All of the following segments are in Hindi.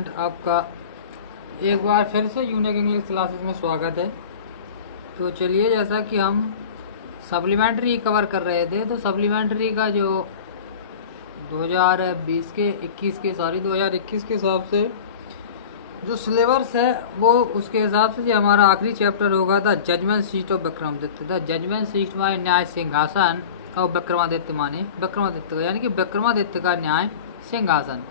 स्टूडेंट, आपका एक बार फिर से यूनिक इंग्लिश क्लासेस में स्वागत है। तो चलिए, जैसा कि हम सप्लीमेंट्री कवर कर रहे थे, तो सप्लीमेंट्री का जो 2021 के हिसाब से जो सिलेबस है वो उसके हिसाब से जो हमारा आखिरी चैप्टर होगा था जजमेंट सीट ऑफ विक्रमादित्य। था जजमेंट सीट माने न्याय सिंहासन और विक्रमादित्य माने विक्रमादित्य का, यानी कि विक्रमादित्य का न्याय सिंहासन।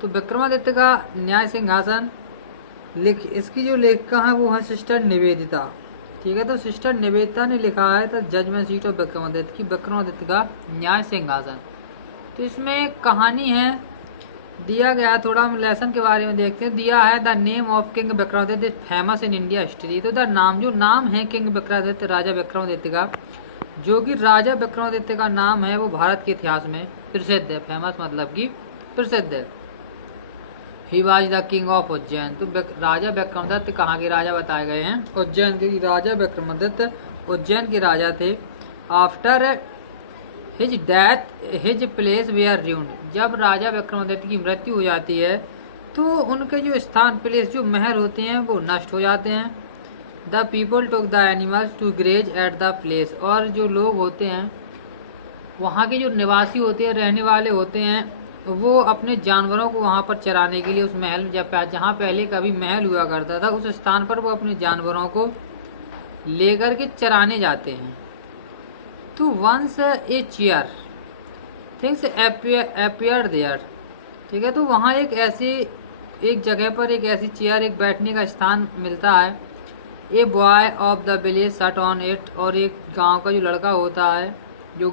तो विक्रमादित्य का न्याय सिंहासन इसकी जो लेखिका है वो है सिस्टर निवेदिता। ठीक है, तो सिस्टर निवेदिता ने लिखा है तो जजमेंट सीट ऑफ विक्रमादित्य की विक्रमादित्य का न्याय सिंहासन। तो इसमें कहानी है, दिया गया, थोड़ा हम लेसन के बारे में देखते हैं। दिया है the name of king Vikramaditya famous in India history. तो द नाम है किंग विक्रमादित्य, राजा विक्रमादित्य का, जो कि राजा विक्रमादित्य का नाम है वो भारत के इतिहास में प्रसिद्ध है। फेमस मतलब कि प्रसिद्ध है। He was the king of Ujjain. तो राजा विक्रमादित्य कहाँ के राजा बताए गए हैं? उज्जैन के। राजा विक्रमादित्य उज्जैन के राजा थे। After his death his place were ruined. जब राजा विक्रमादित्य की मृत्यु हो जाती है तो उनके जो स्थान प्लेस जो महल होते हैं वो नष्ट हो जाते हैं। The people took the animals to graze at the place. और जो लोग होते हैं वहाँ के जो निवासी होते हैं, रहने वाले होते हैं, वो अपने जानवरों को वहाँ पर चराने के लिए उस महल में, जहाँ पहले कभी महल हुआ करता था, उस स्थान पर वो अपने जानवरों को लेकर के चराने जाते हैं। तो once a chair things appear there. ठीक है, तो वहाँ एक जगह पर एक ऐसी चेयर, एक बैठने का स्थान मिलता है। A boy of the village सट ऑन इट। और एक गांव का जो लड़का होता है जो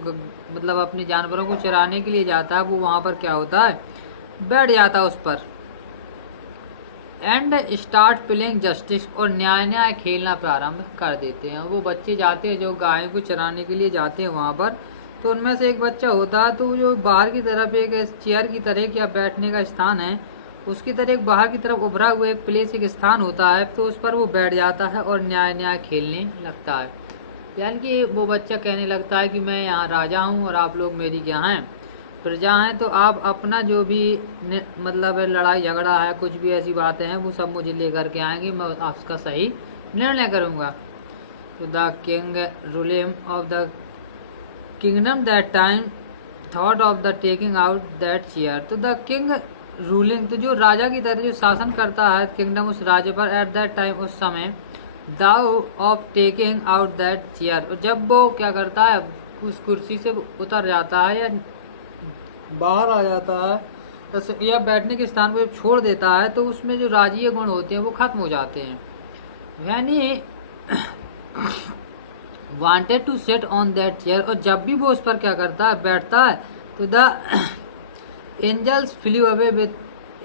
मतलब अपने जानवरों को चराने के लिए जाता है, वो वहाँ पर क्या होता है, बैठ जाता है उस पर। And start playing justice. और न्याय खेलना प्रारंभ कर देते हैं। वो बच्चे जाते हैं जो गायों को चराने के लिए जाते हैं वहाँ पर, तो उनमें से एक बच्चा होता है, तो जो बाहर की तरफ एक चेयर की तरह क्या बैठने का स्थान है, उसकी तरह एक बाहर की तरफ उभरा हुआ एक प्लेस, एक स्थान होता है, तो उस पर वो बैठ जाता है और न्याय खेलने लगता है। यानी कि वो बच्चा कहने लगता है कि मैं यहाँ राजा हूँ और आप लोग मेरी क्या हैं, प्रजा हैं, तो आप अपना जो भी मतलब लड़ाई झगड़ा है, कुछ भी ऐसी बातें हैं, वो सब मुझे लेकर के आएंगे, मैं उसका सही निर्णय करूँगा। तो the king ruling of the kingdom that time thought of the taking out that chair. तो द किंग रूलिंग, तो जो राजा की तरह जो शासन करता है किंगडम उस राज्य पर, एट दैट टाइम उस समय, thought of taking out that chair. और जब वो क्या करता है, उस कुर्सी से उतर जाता है या बाहर आ जाता है या बैठने के स्थान को छोड़ देता है, तो उसमें जो राजीय गुण होते हैं वो खत्म हो जाते हैं। यानी wanted to sit on that chair. और जब भी वो उस पर क्या करता है, बैठता है, तो the angels flew away with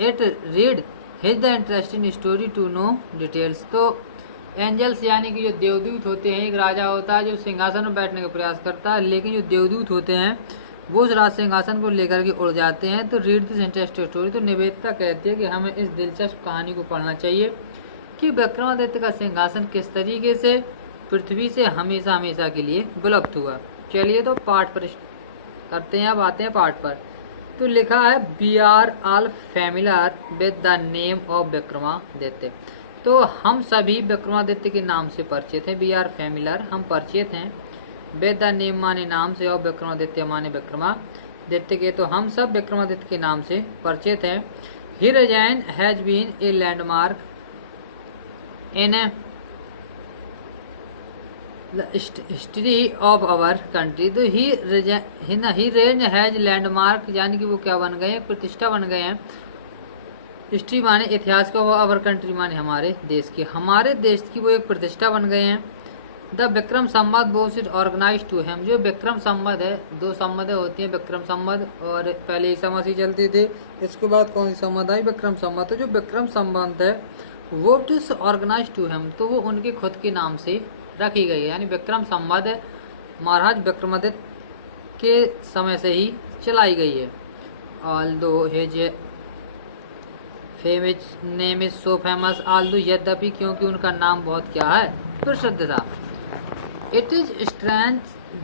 it read his the interesting story to know details. तो एंजल्स यानी कि जो देवदूत होते हैं, एक राजा होता है जो सिंहासन में बैठने का प्रयास करता है, लेकिन जो देवदूत होते हैं वो उस राज सिंहासन को लेकर के उड़ जाते हैं। तो रीड दिस इंटरेस्टिंग स्टोरी। तो निवेदिता कहती है कि हमें इस दिलचस्प कहानी को पढ़ना चाहिए कि विक्रमादित्य का सिंहासन किस तरीके से पृथ्वी से हमेशा हमेशा के लिए विलुप्त हुआ। चलिए, तो पाठ पर करते हैं, अब आते हैं पाठ पर। तो लिखा है we are all familiar with the name of Vikramaditya. तो हम सभी विक्रमादित्य के नाम से परिचित हैं। वी आर फैमिलियर, हम परिचित हैं, विद द नेम माने नाम से, और विक्रमादित्य माने विक्रमादित्य के, तो हम सब विक्रमादित्य के नाम से परिचित हैं। He resign has been a landmark in history of our country. तो ही रेंज हैज लैंडमार्क, यानी कि वो क्या बन गए हैं, प्रतिष्ठा बन गए हैं। हिस्ट्री माने इतिहास का, वो आवर कंट्री माने हमारे देश की, हमारे देश की वो एक प्रतिष्ठा बन गए हैं। The Vikram Samvat boss is organise to him. जो विक्रम संवत है, दो संवतें होती हैं, विक्रम संवत, और पहले ईसा मसीह चलते थे, इसके बाद कौन सी संवत आई, विक्रम संवत। तो जो विक्रम संवत है वो इज ऑर्गेनाइज टू हेम, तो वो उनके खुद के नाम से रखी गई है। यानी विक्रम संवत महाराज विक्रमादित्य के समय से ही चलाई गई है। Although his famous name is so famous. Although, यद्यपि, क्योंकि उनका नाम बहुत क्या है, प्रसिद्ध था। It is strange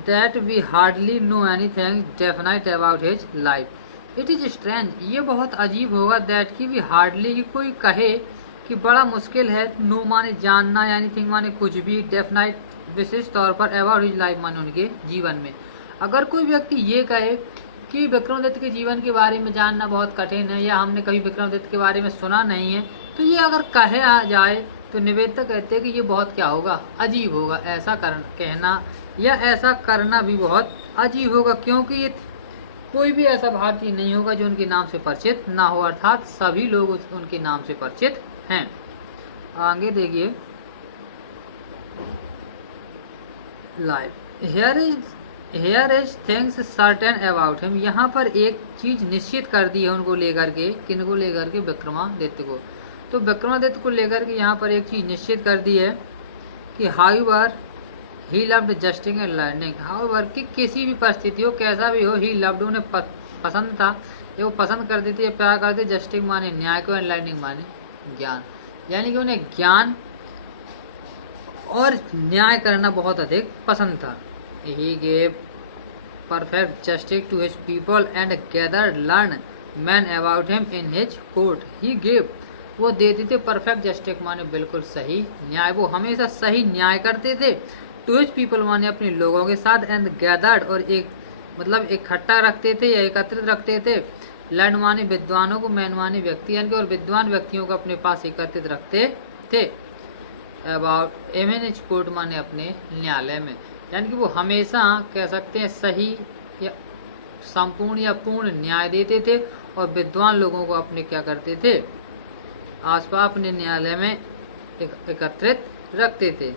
that we hardly know anything definite about his life. It is strange, ये बहुत अजीब होगा, दैट की भी हार्डली कि कोई कहे कि बड़ा मुश्किल है, नो माने जानना, यानी थिंग माने कुछ भी, डेफिनाइट विशेष तौर पर, अबाउट हिज लाइफ माने उनके जीवन में। अगर कोई व्यक्ति ये कहे कि विक्रमादित्य के जीवन के बारे में जानना बहुत कठिन है, या हमने कभी विक्रमादित्य के बारे में सुना नहीं है, तो ये अगर कहे जाए तो निवेदिता कहते हैं कि ये बहुत क्या होगा, अजीब होगा। ऐसा कहना या ऐसा करना भी बहुत अजीब होगा, क्योंकि ये कोई भी ऐसा भारतीय नहीं होगा जो उनके नाम से परिचित ना हो, अर्थात सभी लोग उनके नाम से परिचित हैं। आगे देखिए, live here is things certain about him, यहाँ पर एक चीज निश्चित कर दी है उनको लेकर के, किनको लेकर के, विक्रमादित्य को। तो विक्रमादित्य को लेकर के यहाँ पर एक चीज निश्चित कर दी है कि however he loved justice and learning, however कि किसी भी परिस्थिति हो, कैसा भी हो, ही लव्ड उन्हें पसंद था, ये वो पसंद करते थे, प्यार करते, जस्टिस माने न्याय को, एंड लर्निंग माने ज्ञान, यानी कि उन्हें ज्ञान और न्याय करना बहुत अधिक पसंद था। He gave perfect justice to his people and gathered learn man about him in his court. He gave, वो देते थे परफेक्ट जस्टिस माने बिल्कुल सही न्याय, वो हमेशा सही न्याय करते थे, टू हिज पीपल माने अपने लोगों के साथ, एंड गैदर्ड और एक मतलब इकट्ठा रखते थे या एकत्रित रखते थे, लर्न माने विद्वानों को, मैन माने व्यक्ति, यानी कि और विद्वान व्यक्तियों को अपने पास एकत्रित रखते थे, about M N H court माने अपने न्यायालय में, यानी कि वो हमेशा कह सकते हैं सही या संपूर्ण या पूर्ण न्याय देते थे, और विद्वान लोगों को अपने क्या करते थे, आसपास अपने न्यायालय में एकत्रित रखते थे।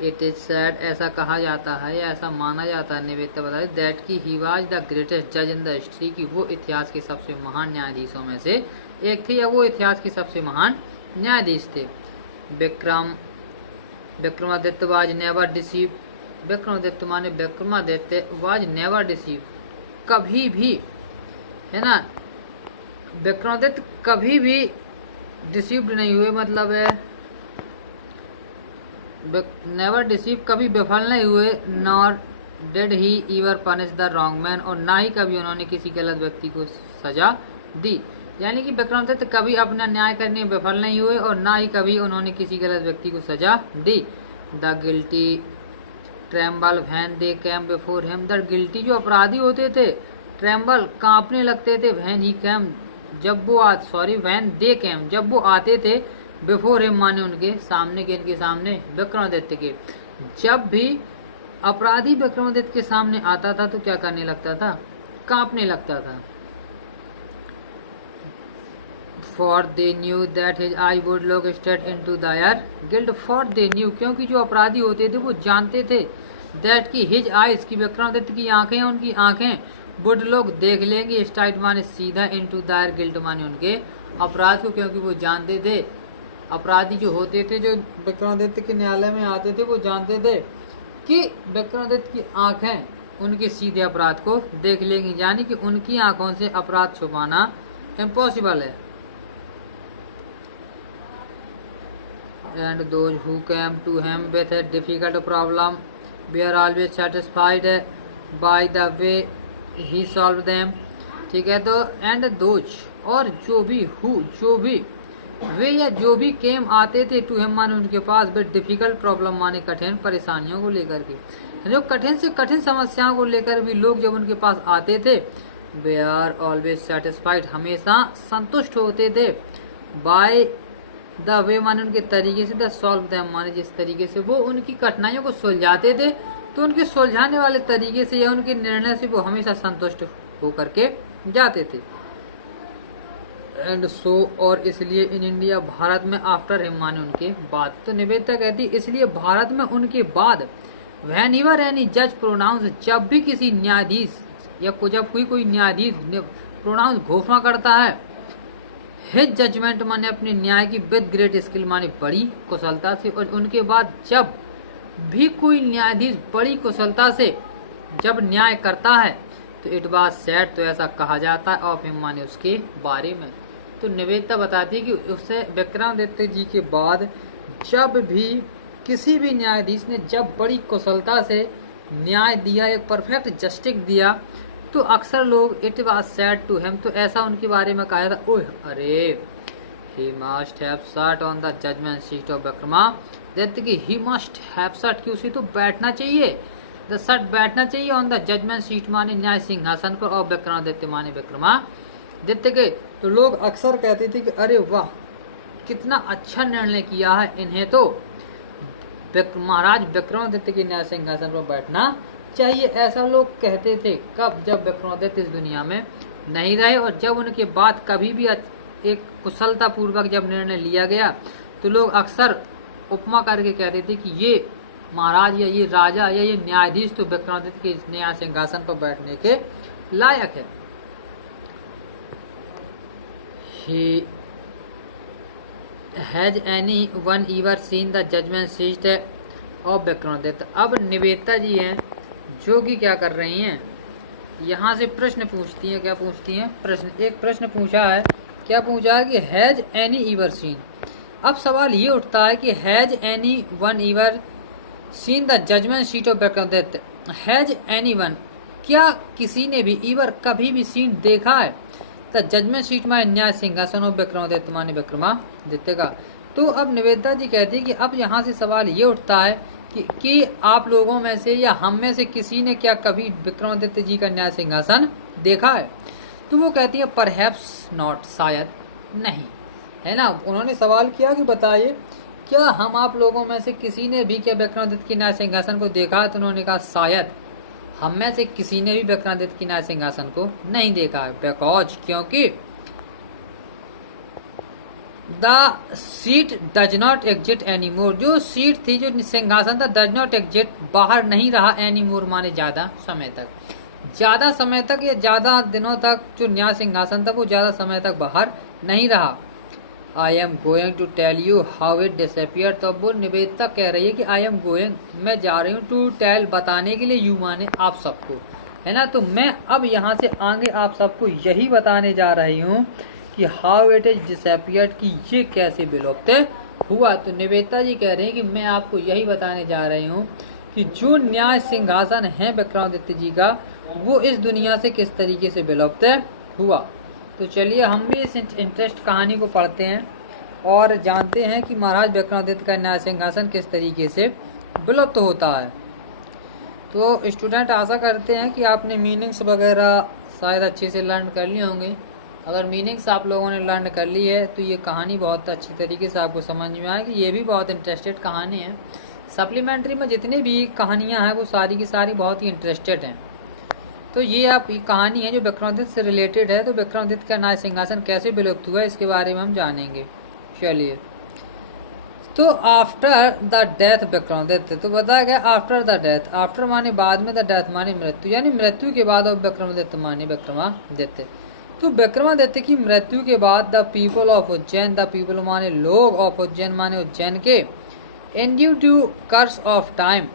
इट इज सेड, ऐसा कहा जाता है या ऐसा माना जाता है, निवेदिता बताए, दैट की ही वाज द ग्रेटेस्ट जज इन द हिस्ट्री, की वो इतिहास के सबसे महान न्यायाधीशों में से एक थे, या वो इतिहास के सबसे महान न्यायाधीश थे। Vikramaditya was never deceive, Vikramaditya माने विक्रमादित्य वाज नेवर डिसीव, कभी भी, है ना, विक्रमादित्य कभी भी डिसीव्ड नहीं हुए, मतलब है नेवर डिसीव, कभी विफल नहीं हुए, nor did he ईवर punish the wrong man, और ना ही कभी उन्होंने किसी गलत व्यक्ति को सजा दी, यानी कि विक्रमादित्य कभी अपना न्याय करने में विफल नहीं हुए, और ना ही कभी उन्होंने किसी गलत व्यक्ति को सजा दी। The guilty tremble when they came before him, the guilty जो अपराधी होते थे, ट्रेम्बल कांपने लगते थे, व्हेन ही कैम जब वो व्हेन दे कैम जब वो आते थे, बिफोर हिम माने उनके सामने के, इनके सामने विक्रमादित्य के, जब भी अपराधी विक्रमादित्य के सामने आता था तो क्या करने लगता था, कांपने लगता था। For they knew that his I would look straight into the air guilt, for they knew क्योंकि जो अपराधी होते थे वो जानते थे, दैट की हिज आईज की विक्रमादित्य की आंखें, उनकी आंखें, वुड लोग देख लेंगे, स्ट्राइट माने सीधा, इनटू द एयर गिल्ट माने उनके अपराध को, क्योंकि वो जानते थे, अपराधी जो होते थे जो विक्रमादित्य के न्यायालय में आते थे, वो जानते थे कि विक्रमादित्य की आंखें उनके सीधे अपराध को देख लेंगी, यानी कि उनकी आंखों से अपराध छुपाना इम्पॉसिबल है। And those who came to him with a difficult problem were always satisfied by the way he solve them, ठीक है। तो एंड दोज, और जो भी हु, जो भी वे या जो भी केम आते थे, टू हिम माने उनके पास, विद डिफिकल्ट प्रॉब्लम माने कठिन परेशानियों को लेकर के, जो कठिन से कठिन समस्याओं को लेकर भी लोग जब उनके पास आते थे, वे आर ऑलवेज सेटिस्फाइड हमेशा संतुष्ट होते थे, बाय द वे माने उनके तरीके से, द सॉल्व देम माने जिस तरीके से वो उनकी कठिनाइयों को सुलझाते थे, तो उनके सुलझाने वाले तरीके से या उनके निर्णय से वो हमेशा संतुष्ट होकर के जाते थे। एंड सो, और इसलिए इन इंडिया भारत में, आफ्टर हिम माने उनके बाद, तो निवेदिता कहती इसलिए भारत में उनके बाद, व्हेन एवर एनी जज प्रोनाउंस, जब भी किसी न्यायाधीश या जब कोई न्यायाधीश प्रोनाउंस घोषणा करता है, हिज जजमेंट माने अपने न्याय की, विद ग्रेट स्किल माने बड़ी कुशलता से, और उनके बाद जब भी कोई न्यायाधीश बड़ी कुशलता से जब न्याय करता है, तो इट वाज सेड, तो ऐसा कहा जाता है, ऑफ हिम माने उसके बारे में। तो निवेदिता बताती है कि उससे विक्रमादित्य जी के बाद जब भी किसी भी न्यायाधीश ने जब बड़ी कुशलता से न्याय दिया, एक परफेक्ट जस्टिस दिया, तो अक्सर लोग it was said to him, तो ऐसा उनके बारे में कहा था, ओह अरे he must have sat on the judgement seat of Vikramaditya की, ही मस्ट हैव सट की उसे तो बैठना चाहिए, द सट बैठना चाहिए ऑन द जजमेंट सीट माने न्याय सिंहासन पर, और विक्रमादित्य माने विक्रमादित्य के। तो लोग अक्सर कहते थे कि अरे वाह कितना अच्छा निर्णय किया है, इन्हें तो महाराज विक्रमादित्य के न्याय सिंहासन पर बैठना चाहिए, ऐसा लोग कहते थे। कब? जब विक्रमादित्य इस दुनिया में नहीं रहे, और जब उनके बाद कभी भी एक कुशलता पूर्वक जब निर्णय लिया गया तो लोग अक्सर उपमा करके कहते थे कि ये महाराज या ये राजा या ये न्यायाधीश तो विक्रमादित्य के न्याय सिंहासन पर बैठने के लायक है। He has anyone ever seen the judgment seat of Vikramaditya? अब निवेदिता जी हैं जो कि क्या कर रही हैं, यहाँ से प्रश्न पूछती हैं। क्या पूछती हैं? एक प्रश्न पूछा है। क्या पूछा है कि हैज एनी ईवर सीन। अब सवाल ये उठता है कि has anyone ever seen the judgement seat of Vikramaditya. Has anyone, क्या किसी ने भी ईवर कभी भी सीन देखा है द जजमेंट सीट में न्याय सिंहासन ऑफ विक्रमादित्य माने विक्रमादित्य का। तो अब निवेदिता जी कहती है कि अब यहाँ से सवाल ये उठता है कि आप लोगों में से या हम में से किसी ने क्या कभी विक्रमादित्य जी का न्याय सिंहासन देखा है? तो वो कहती है परहैप्स नॉट, शायद नहीं, है ना। उन्होंने सवाल किया कि बताइए क्या हम आप लोगों में से किसी ने भी क्या विक्रमादित्य के न्याय सिंहासन को देखा है? तो उन्होंने कहा शायद हम में से किसी ने भी विक्रमादित्य के न्याय सिंहासन को नहीं देखा है। बिकॉज, क्योंकि the seat does not exit any more, जो सीट थी जो सिंहासन था डज नॉट एग्जिट, बाहर नहीं रहा एनी मोर माने ज्यादा समय तक, ज्यादा समय तक या ज्यादा दिनों तक जो न्याय सिंहासन था वो ज्यादा समय तक बाहर नहीं रहा। I am going to tell you how it disappear. तो अब वो निवेदिता कह रही है कि आई एम गोइंग, मैं जा रही हूँ, टू टेल बताने के लिए, यू माने आप सबको, है ना। तो मैं अब यहाँ से आगे आप सबको यही बताने जा रही हूँ कि हाउ इट इज डिसअपियर्ड, कि ये कैसे विलुप्त हुआ। तो निवेदिता जी कह रहे हैं कि मैं आपको यही बताने जा रही हूँ कि जो न्याय सिंहासन है विक्रमादित्य जी का वो इस दुनिया से किस तरीके से विलुप्त हुआ। तो चलिए हम भी इस इंटरेस्ट कहानी को पढ़ते हैं और जानते हैं कि महाराज विक्रमादित्य का न्याय सिंहासन किस तरीके से विलुप्त होता है। तो स्टूडेंट आशा करते हैं कि आपने मीनिंग्स वगैरह शायद अच्छे से लर्न कर लिए होंगे। अगर मीनिंग्स आप लोगों ने लर्न कर ली है तो ये कहानी बहुत अच्छी तरीके से आपको समझ में आएगी। ये भी बहुत इंटरेस्टेड कहानी है। सप्लीमेंट्री में जितनी भी कहानियाँ हैं वो सारी की सारी बहुत ही इंटरेस्टेड हैं। तो ये कहानी है जो विक्रमादित्य से रिलेटेड है। तो विक्रमादित्य का न्याय सिंहासन कैसे विलुप्त हुआ इसके बारे में हम जानेंगे। चलिए, तो आफ्टर द डेथ विक्रमादित्य, तो बताया गया आफ्टर द डेथ, आफ्टर माने बाद में, द डेथ माने मृत्यु, यानी मृत्यु के बाद ऑफ विक्रमादित्य माने विक्रमादित्य। तो विक्रमादित्य की मृत्यु के बाद the people of Ujjain, the people माने लोग, ऑफ उज्जैन माने उज्जैन के, in due to course of time,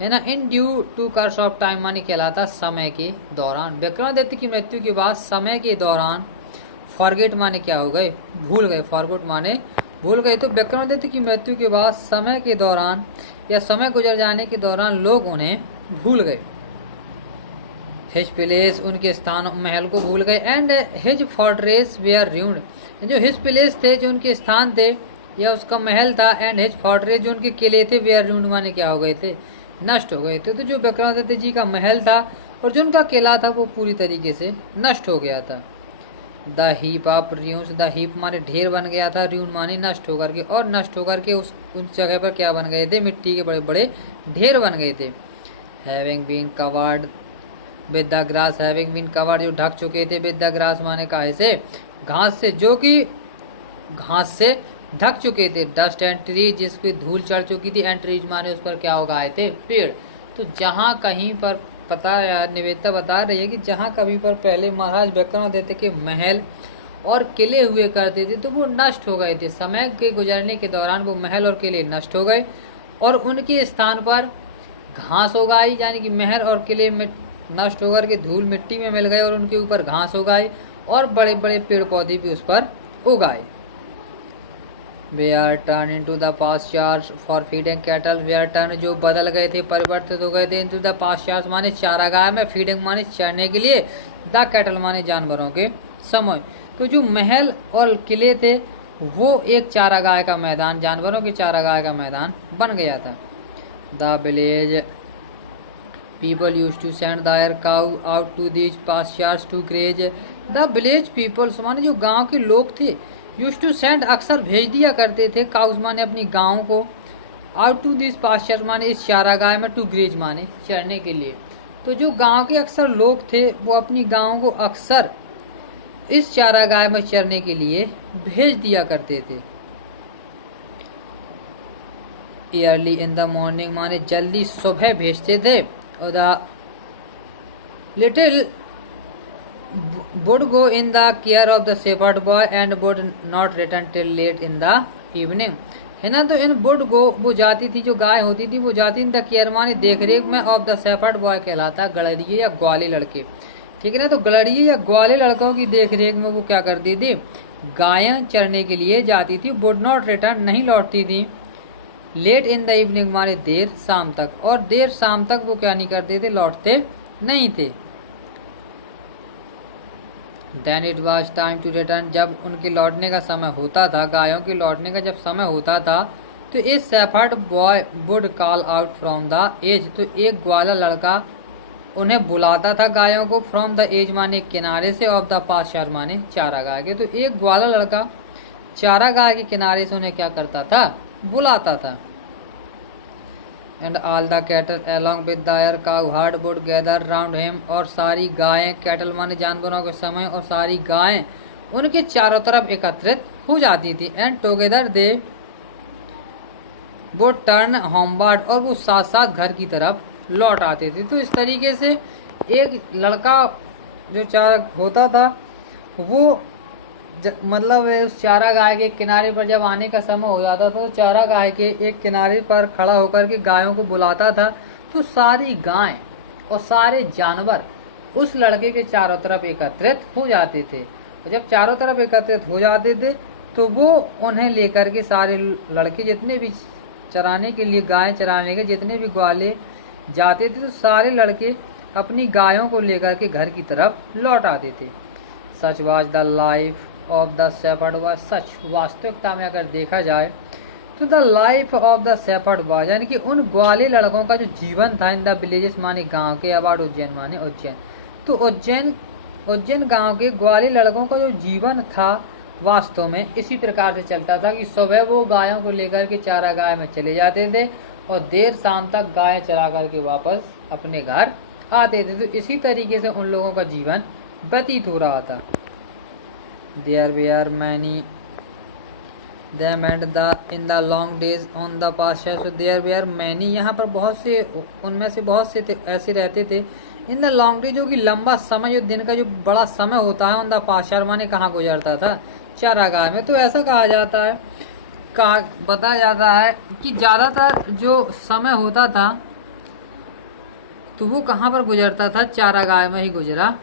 है ना, in due to course of time माने कहलाता समय के दौरान। विक्रमादित्य की मृत्यु के बाद समय के दौरान, फॉरगेट माने क्या हो गए, भूल गए, फॉरगेट माने भूल गए। तो विक्रमादित्य की मृत्यु के बाद समय के दौरान या समय गुजर जाने के दौरान लोग उन्हें भूल गए। हिज प्लेस, उनके स्थान महल को भूल गए, and his fortress were ruined, जो हिज प्लेस थे जो उनके स्थान थे या उसका महल था, एंड हिज फोर्ट्रेस जो उनके किले थे, वेयर रूइंड माने क्या हो गए थे, नष्ट हो गए थे। तो जो विक्रमादित्य जी का महल था और जो उनका किला था वो पूरी तरीके से नष्ट हो गया था। The heap of ruins, the heap माने ढेर बन गया था, रूइन माने नष्ट होकर के, और नष्ट होकर के उस जगह पर क्या बन गए थे, मिट्टी के बड़े बड़े ढेर बन गए थे। Having been covered with the grass, having been covered जो ढक चुके थे, विद द ग्रास माने काहे से, घास से, जो कि घास से ढक चुके थे। डस्ट एंड ट्रीज, जिस पे धूल चढ़ चुकी थी, एंड ट्रीज माने उस पर क्या उगाए थे, पेड़। तो जहाँ कहीं पर निवेदिता बता रही है कि जहाँ कभी पर पहले महाराज विक्रमादित्य के महल और किले हुए करते थे तो वो नष्ट हो गए थे। समय के गुजरने के दौरान वो महल और किले नष्ट हो गए और उनके स्थान पर घास उगाई, यानी कि महल और किले में नष्ट होकर के धूल मिट्टी में मिल गए और उनके ऊपर घास उगाई और बड़े बड़े पेड़ पौधे भी उस पर उगाए। Were turn into the pastures for feeding cattle. Were turn जो बदल गए थे, परिवर्तित हो गए थे, इनटू द पास्चर्स माने चारागाह में, फीडिंग माने चरने के लिए, द कैटल माने जानवरों के समय। तो जो महल और किले थे वो एक चारागाह का मैदान, जानवरों के चारागाह का मैदान बन गया था। The village people use to send their cow out to these pastures to graze. The village peoples माने जो गांव के लोग थे, यूज टू सेंड अक्सर भेज दिया करते थे, काउस माने अपनी गांव को, आउट टू दिस पास्चर्स माने इस चारागाह में, टू ग्रेज माने चरने के लिए। तो जो गांव के अक्सर लोग थे वो अपनी गांव को अक्सर इस चारागाह में चरने के लिए भेज दिया करते थे। ईयरली इन द मॉर्निंग माने जल्दी सुबह भेजते थे। और the little would go in the care of the shepherd boy and would not return till late in the evening। है ना। तो इन would go वो जाती थी, जो गाय होती थी वो जाती इन द केयर माने देख रेख में, ऑफ द shepherd boy कहलाता गड़रिये या ग्वाले लड़के, ठीक है ना। तो गड़रिये या ग्वाले लड़कों की देख रेख में वो क्या करती थी, गायें चरने के लिए जाती थी। would not return नहीं लौटती थी, लेट इन द इवनिंग माने देर शाम तक, और देर शाम तक वो क्या नहीं करते थे, लौटते नहीं थे। Then it was time to return जब उनके लौटने का समय होता था, गायों के लौटने का जब समय होता था, तो इस shepherd boy would call out from the edge. तो एक ग्वाला लड़का उन्हें बुलाता था गायों को, फ्रॉम द एज माने किनारे से, ऑफ द पास्चर माने चारागाह के। तो एक ग्वाला लड़का चारागाह के किनारे से उन्हें क्या करता था, बुलाता था। And all the cattle along with their cow heard would gather round him. और सारी गायें, कैटल माने जानवरों के समय, और सारी गायें उनके चारों तरफ एकत्रित हो जाती थी। एंड टुगेदर दे वो टर्न होमवर्ड, और वो साथ साथ घर की तरफ लौट आते थे। तो इस तरीके से एक लड़का जो चार होता था वो मतलब उस चारागाह के किनारे पर जब आने का समय हो जाता था, तो चारागाह के एक किनारे पर खड़ा होकर के गायों को बुलाता था। तो सारी गायें और सारे जानवर उस लड़के के चारों तरफ एकत्रित हो जाते थे। और जब चारों तरफ एकत्रित हो जाते थे तो वो उन्हें लेकर के, सारे लड़के जितने भी चराने के लिए, गायें चराने के जितने भी ग्वाले जाते थे, तो सारे लड़के अपनी गायों को लेकर के घर की तरफ लौट आते थे। Such was the life of the shepherd boy. सच वास्तविकता में अगर देखा जाए तो the life of the shepherd boy, यानी कि उन ग्वाले लड़कों का जो जीवन था, इन द विलेजेस माने गांव के, अबाउट उज्जैन माने उज्जैन। तो उज्जैन गांव के ग्वाले लड़कों का जो जीवन था वास्तव में इसी प्रकार से चलता था कि सुबह वो गायों को लेकर के चारागाह में चले जाते थे और देर शाम तक गायें चरा करके वापस अपने घर आते थे। तो इसी तरीके से उन लोगों का जीवन व्यतीत हो रहा था। There were many them and in the long days on the pasture। So there were many, यहाँ पर बहुत से, उनमें से बहुत से ऐसे रहते थे। इन द लॉन्ग डे जो कि लंबा समय, जो दिन का जो बड़ा समय होता है, ऑन द पास्चर माने कहाँ गुजरता था, चारागाह में। तो ऐसा कहा जाता है, बताया जाता है कि ज़्यादातर जो समय होता था तो वो कहाँ पर गुजरता था, चारागाह में ही गुजरा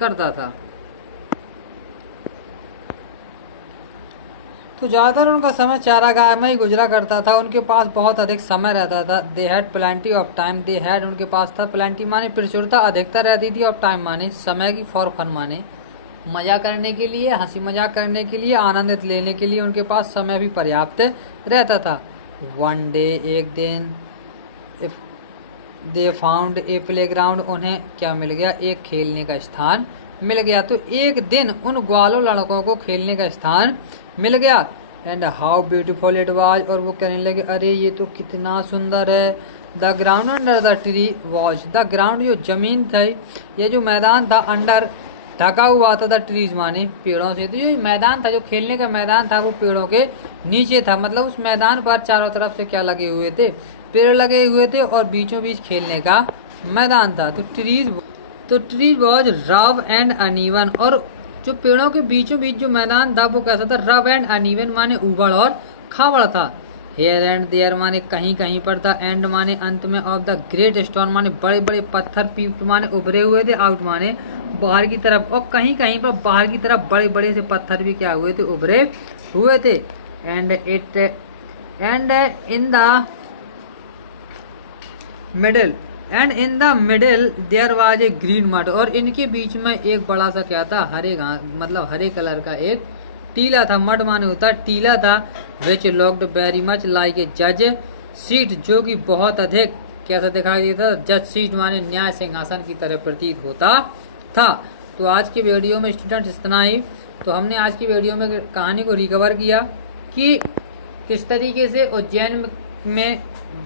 करता था। तो ज़्यादातर उनका समय चारागाह में ही गुजरा करता था। उनके पास बहुत अधिक समय रहता था। They had plenty of time. They had उनके पास था, प्लेंटी माने प्रचुरता, अधिकता रहती थी, ऑफ टाइम माने समय की, फॉर फन माने मजा करने के लिए, हंसी मजाक करने के लिए, आनंदित लेने के लिए उनके पास समय भी पर्याप्त रहता था। वन डे एक दिन, if they found a playground, उन्हें क्या मिल गया, एक खेलने का स्थान मिल गया। तो एक दिन उन ग्वालों लड़कों को खेलने का स्थान मिल गया। And how beautiful it was, और वो कहने लगे अरे ये तो कितना सुंदर है। The ground under the tree was, the ground जो जमीन थी, ये जो मैदान था, अंडर ढका हुआ था, द ट्रीज माने पेड़ों से। तो जो मैदान था, जो खेलने का मैदान था, वो पेड़ों के नीचे था। मतलब उस मैदान पर चारों तरफ से क्या लगे हुए थे, पेड़ लगे हुए थे, और बीचों बीच खेलने का मैदान था। तो trees was rough and uneven, और जो पेड़ों के बीचों बीच जो मैदान था वो कैसा था, रफ एंड अनइवन माने उबड़ और खाबड़ था। हेयर एंड देयर माने कहीं कहीं पर था, एंड माने अंत में, ऑफ द ग्रेट स्टोन माने बड़े बड़े पत्थर, पीप्ड माने उभरे हुए थे, आउट माने बाहर की तरफ, और कहीं कहीं पर बाहर की तरफ बड़े बड़े से पत्थर भी क्या हुए थे, उभरे हुए थे। and in the middle there was a green mud, और इनके बीच में एक बड़ा सा क्या था, हरे घास मतलब हरे कलर का एक टीला था। मड माने होता टीला था। Which looked very much like a जज सीट, जो कि बहुत अधिक कैसा दिखाई देता, जज सीट माने न्याय सिंहासन की तरह प्रतीत होता था। तो आज की वीडियो में स्टूडेंट्स इतना ही। तो हमने आज की वीडियो में कहानी को रिकवर किया कि किस तरीके से उज्जैन में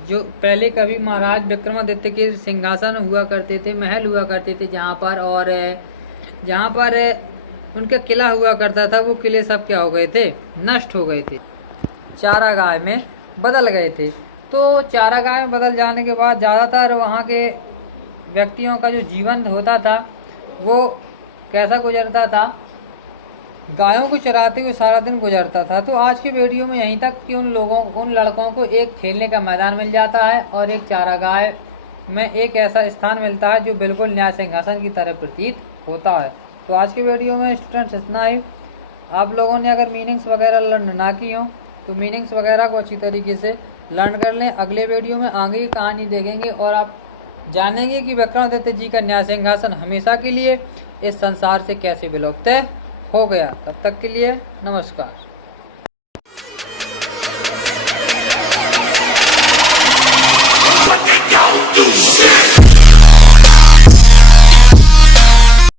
जो पहले कभी महाराज विक्रमादित्य के सिंहासन हुआ करते थे, महल हुआ करते थे जहाँ पर, और जहाँ पर उनका किला हुआ करता था, वो किले सब क्या हो गए थे, नष्ट हो गए थे, चारागाह में बदल गए थे। तो चारागाह में बदल जाने के बाद ज़्यादातर वहाँ के व्यक्तियों का जो जीवन होता था वो कैसा गुजरता था, गायों को चराते हुए सारा दिन गुजरता था। तो आज के वीडियो में यहीं तक कि उन लड़कों को एक खेलने का मैदान मिल जाता है और एक चारागाह में एक ऐसा स्थान मिलता है जो बिल्कुल न्याय सिंहासन की तरह प्रतीत होता है। तो आज के वीडियो में स्टूडेंट्स इतना ही। आप लोगों ने अगर मीनिंग्स वगैरह लर्न ना की हो तो मीनिंग्स वगैरह को अच्छी तरीके से लर्न कर लें। अगले वीडियो में आगे की कहानी देखेंगे और आप जानेंगे कि विक्रमादित्य जी का न्याय सिंहासन हमेशा के लिए इस संसार से कैसे विलुप्त हो गया। तब तक के लिए नमस्कार।